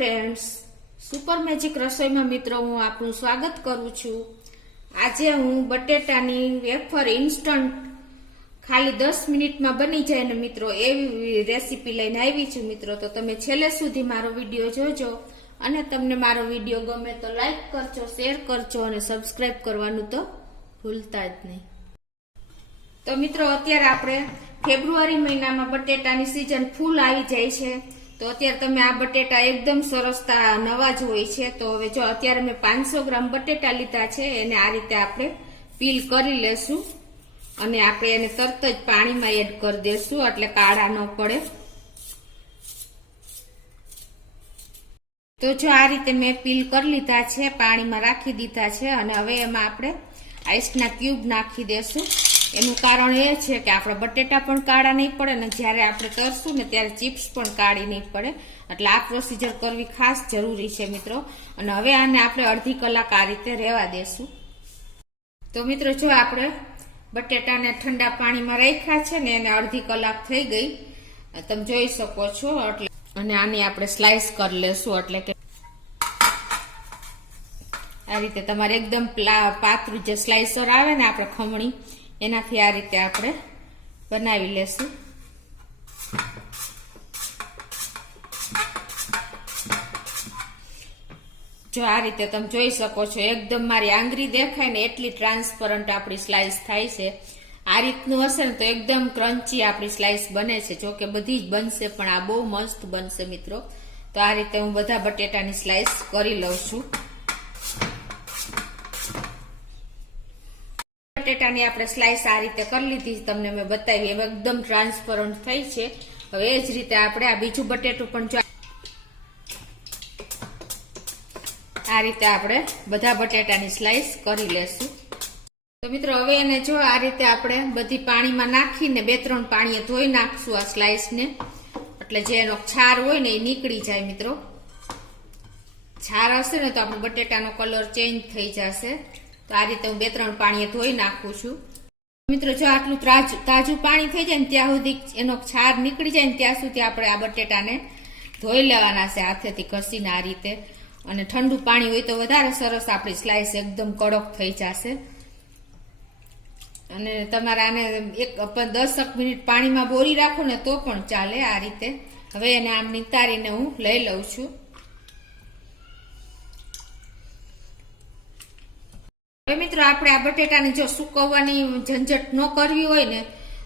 Friends, super magic રસોઈમાં મિત્રો હું આપનું સ્વાગત કરું છું। આજે હું બટેટાની વેફર ઇન્સ્ટન્ટ ખાલી 10 મિનિટમાં બની જાય ને મિત્રો એવી રેસીપી લઈને આવી છું મિત્રો। તો તમે છેલ્લે સુધી મારો વિડીયો જોજો અને તમને મારો વિડીયો ગમે તો લાઈક કરજો, શેર કરજો અને સબસ્ક્રાઇબ કરવાનું તો ભૂલતા જ નહીં। તો મિત્રો અત્યારે આપણે ફેબ્રુઆરી મહિનામાં બટેટાની સીઝન ફૂલ આવી જાય છે। તો અત્યારે તમે આ બટેટા એકદમ સરસ નવા જ હોય છે। તો હવે જો અત્યારે મેં 500 ગ્રામ બટેટા લીધા છે, એને આ રીતે આપણે પીલ કરી લેશું અને આપણે એને તરત જ પાણીમાં એડ કરી દેશું એટલે કાળા ન પડે। તો જો આ રીતે મેં પીલ કરી લીધા છે, પાણીમાં રાખી દીધા છે અને હવે એમાં આપણે આઈસના ક્યુબ નાખી દેશું। એનું કારણ એ છે કે આપણા બટેટા પણ કાળા નહીં પડે અને જ્યારે આપણે તરશું ને ત્યારે ચિપ્સ પણ કાળી નહીં પડે, એટલે આ પ્રોસીજર કરવી ખાસ જરૂરી છે મિત્રો। અને હવે આને આપણે અડધી કલાક આ રીતે રહેવા દેશું। તો મિત્રો જો આપણે બટેટાને ઠંડા પાણીમાં રાખ્યા છે ને એને અડધી કલાક થઈ ગઈ, તમે જોઈ શકો છો। એટલે અને આની આપણે સ્લાઇસ કરી લેશું, એટલે કે આ રીતે તમારે એકદમ પાતળું જે સ્લાઇસર આવે ને આપણે ખમણી એનાથી આ રીતે આપણે બનાવી લેશું। જો આ રીતે તમે જોઈ શકો છો, એકદમ મારી આંગળી દેખાય ને એટલી ટ્રાન્સપરન્ટ આપણી સ્લાઇસ થાય છે। આ રીતનું હશે ને તો એકદમ ક્રન્ચી આપણી સ્લાઇસ બને છે। જો કે બધી જ બનશે પણ આ બહુ મસ્ત બનશે મિત્રો। તો આ રીતે હું બધા બટેટાની સ્લાઇસ કરી લઉં છું। બટેટાની આપણે સ્લાઇસ આ રીતે કરી લીધી, તમને મેં બતાવી, હવે એકદમ ટ્રાન્સપરન્ટ થઈ છે। હવે એ જ રીતે આપણે આ બીજું બટેટું પણ જો આ રીતે આપણે બધા બટેટાની સ્લાઇસ કરી લેશું। તો મિત્રો હવે એને જો આ રીતે આપણે બધી પાણીમાં નાખીને 2-3 પાણીએ ધોઈ નાખશું આ સ્લાઇસને, એટલે જે એનો છાર હોય ને એ નીકળી જાય મિત્રો। છાર હશે ને તો આપણો બટેટાનો કલર ચેન્જ થઈ જશે। તો આ રીતે હું 2-3 પાણીએ ધોઈ નાખું છું મિત્રો। જો આટલું તાજું પાણી થઈ જાય ને ત્યાં સુધી એનો છાર નીકળી જાય ને ત્યાં સુધી આપણે આ બટેટાને ધોઈ લેવાના છે હાથેથી ઘસીને આ રીતે। અને ઠંડુ પાણી હોય તો વધારે સરસ આપણી સ્લાઇસ એકદમ કડક થઈ જશે। અને તમારે આને 10 મિનિટ પાણીમાં બોરી રાખો ને તો પણ ચાલે આ રીતે। હવે એને આમ નિતારીને હું લઈ લઉં છું। હવે મિત્રો આપણે આ બટેટાને જો સુકવવાની ઝંઝટ ન કરવી હોય ને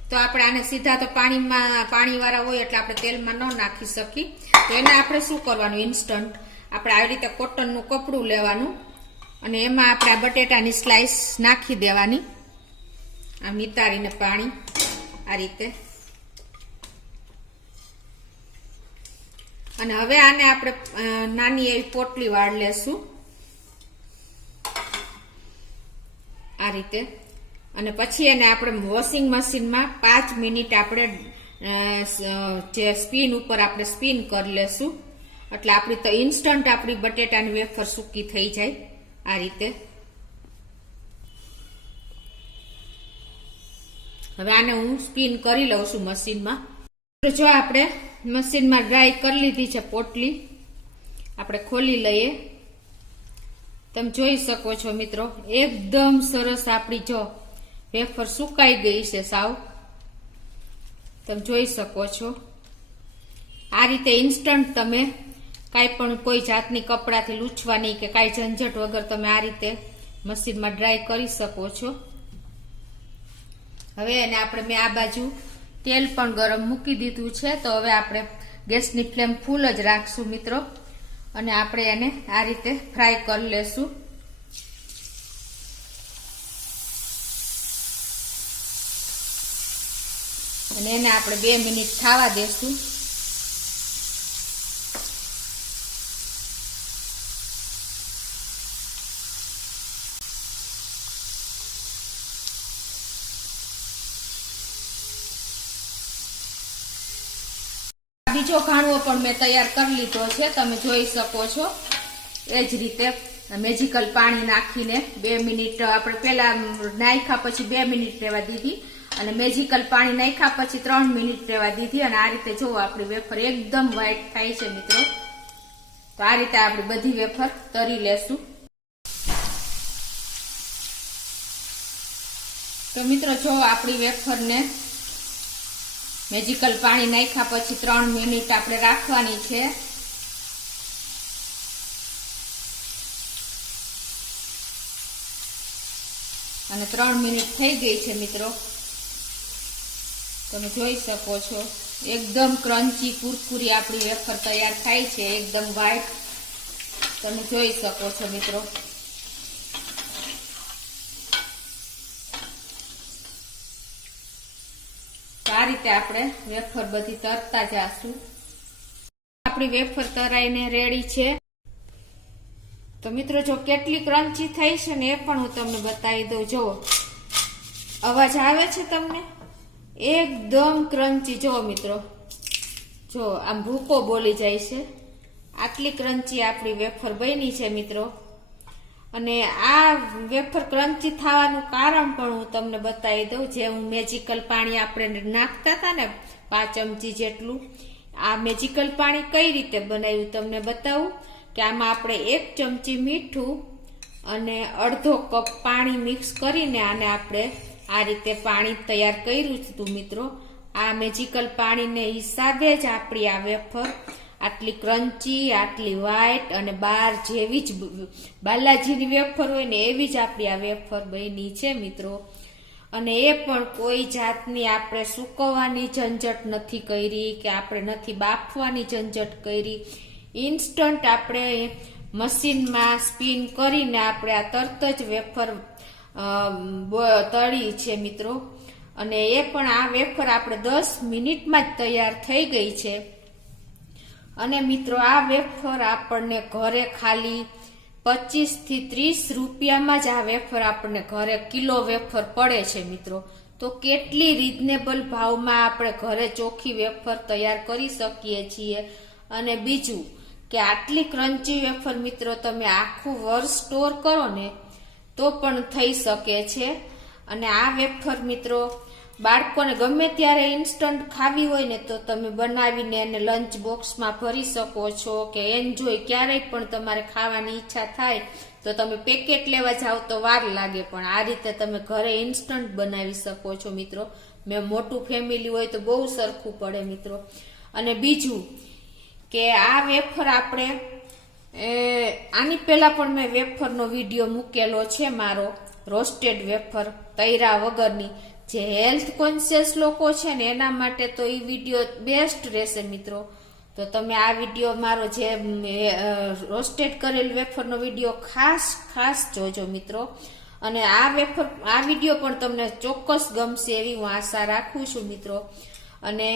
તો આપણે આને સીધા તો પાણીવાળા હોય એટલે આપણે તેલમાં ન નાખી શકીએ। તો એને આપણે શું કરવાનું, ઇન્સ્ટન્ટ આપણે આવી રીતે કોટનનું કપડું લેવાનું અને એમાં આપણે આ બટેટાની સ્લાઇસ નાખી દેવાની, આમ નિતારીને પાણી આ રીતે। અને હવે આને આપણે નાની એવી પોટલી વાળ લેશું આ રીતે। અને પછી એને આપણે વોશિંગ મશીનમાં 5 મિનિટ આપણે જે સ્પિન ઉપર આપણે સ્પિન કરી લેશું, એટલે આપણી તો ઇન્સ્ટન્ટ આપણી બટેટાની વેફર સૂકી થઈ જાય આ રીતે। હવે આને હું સ્પિન કરી લઉં છું મશીનમાં। જો આપણે મશીનમાં ડ્રાય કરી લીધી છે પોટલી, આપણે ખોલી લઈએ। તમે જોઈ શકો છો મિત્રો, એકદમ સરસ આપણી જો વેફર સુકાઈ ગઈ છે સાવ, તમે જોઈ શકો છો। આ રીતે ઇન્સ્ટન્ટ તમે કાંઈ પણ કોઈ જાતની કપડાથી લૂછવાની કે કાંઈ ઝંઝટ વગર તમે આ રીતે મશીનમાં ડ્રાય કરી શકો છો। હવે એને આપણે મેં આ બાજુ તેલ પણ ગરમ મૂકી દીધું છે। તો હવે આપણે ગેસની ફ્લેમ ફૂલ જ રાખશું મિત્રો અને આપણે એને આ રીતે ફ્રાય કરી લેશું। અને એને આપણે 2 મિનિટ થવા દેશું। બીજો ઘાણવો પણ મેં તૈયાર કરી લીધો છે, તમે જોઈ શકો છો। એ જ રીતે મેજિકલ પાણી નાખીને 2 મિનિટ આપણે પહેલા નાખ્યા પછી 2 મિનિટ રહેવા દીધી અને મેજિકલ પાણી નાખ્યા પછી 3 મિનિટ રહેવા દીધી। અને આ રીતે જો આપણી વેફર એકદમ વ્હાઈટ થાય છે મિત્રો। તો આ રીતે આપણે બધી વેફર તરી લેશું. તો મિત્રો જો આપણી વેફરને મેજિકલ પાણી નાખ્યા પછી 3 મિનિટ આપણે રાખવાની છે. અને 3 મિનિટ થઈ ગઈ છે મિત્રો. તમે જોઈ શકો છો એકદમ ક્રન્ચી કુરકુરી આપણી વેફર તૈયાર થાય છે, એકદમ વ્હાઈટ. તમે જોઈ શકો છો મિત્રો. આ રીતે આપણે વેફર બધી તરતા જાશું. આપણી વેફર તરાઈને રેડી છે. તો મિત્રો જો કેટલી ક્રન્ચી થઈ છે ને એ પણ હું તમને બતાવી દઉં. જો અવાજ આવે છે તમને? એકદમ ક્રન્ચી. જો મિત્રો, જો આમ ભૂકો બોલી જાય છે. આટલી ક્રન્ચી આપણી વેફર બની છે મિત્રો. અને આ વેફર ક્રન્ચી થવાનું કારણ પણ હું તમને બતાવી દઉં. જે હું મેજિકલ પાણી આપણે નાખતા હતા ને 5 ચમચી જેટલું, આ મેજિકલ પાણી કઈ રીતે બનાવ્યું તમને બતાવું. કે આમાં આપણે 1 ચમચી મીઠું અને અડધો કપ પાણી મિક્સ કરીને આને આપણે આ રીતે પાણી તૈયાર કર્યું હતું મિત્રો. આ મેજિકલ પાણીને હિસાબે જ આપણી આ વેફર આટલી ક્રન્ચી, આટલી વ્હાઈટ અને બાર જેવી જ બાલાજીની વેફર હોય ને એવી જ આપણી આ વેફર બની છે મિત્રો. અને એ પણ કોઈ જાતની આપણે સૂકવવાની ઝંઝટ નથી કરી કે આપણે નથી બાફવાની ઝંઝટ કરી. ઇન્સ્ટન્ટ આપણે મશીનમાં સ્પિન કરીને આપણે આ તરત જ વેફર તળી છે મિત્રો. અને એ પણ આ વેફર આપણે 10 મિનિટમાં જ તૈયાર થઈ ગઈ છે. અને મિત્રો આ વેફર આપણને ઘરે ખાલી 25 થી 30 રૂપિયામાં જ આ વેફર આપણને ઘરે કિલો વેફર પડે છે મિત્રો. તો કેટલી રીઝનેબલ ભાવમાં આપણે ઘરે ચોખ્ખી વેફર તૈયાર કરી શકીએ છીએ. અને બીજું કે આટલી ક્રન્ચી વેફર મિત્રો તમે આખું વર્ષ સ્ટોર કરો ને તો પણ થઈ શકે છે. અને આ વેફર મિત્રો બાળકોને ગમે ત્યારે ઇન્સ્ટન્ટ ખાવી હોય ને તો તમે બનાવીને એને લંચ બોક્સમાં ભરી શકો છો. કે એન્જોય ક્યારેય પણ તમારે ખાવાની ઈચ્છા થાય તો તમે પેકેટ લેવા જાવ તો વાર લાગે, પણ આ રીતે તમે ઘરે ઇન્સ્ટન્ટ બનાવી શકો છો મિત્રો. મેં મોટું ફેમિલી હોય તો બહુ સરખું પડે મિત્રો. અને બીજું કે આ વેફર આપણે આની પહેલા પણ મેં વેફરનો વિડીયો મૂકેલો છે મારો, રોસ્ટેડ વેફર તૈરા વગરની. જે હેલ્થ કોન્શિયસ લોકો છે ને એના માટે તો એ વિડીયો બેસ્ટ રહેશે મિત્રો. તો તમે આ વિડીયો મારો જે રોસ્ટેડ કરેલ વેફરનો વિડીયો ખાસ જોજો મિત્રો. અને આ વિડીયો પણ તમને ચોક્કસ ગમશે એવી હું આશા રાખું છું મિત્રો. અને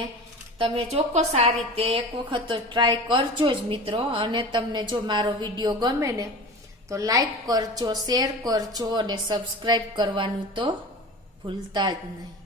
તમે ચોક્કસ આ રીતે એક વખત તો ટ્રાય કરજો જ મિત્રો. અને તમને જો મારો વિડીયો ગમે ને તો લાઈક કરજો, શેર કરજો અને સબસ્ક્રાઈબ કરવાનું તો ભૂલતા જ નહીં.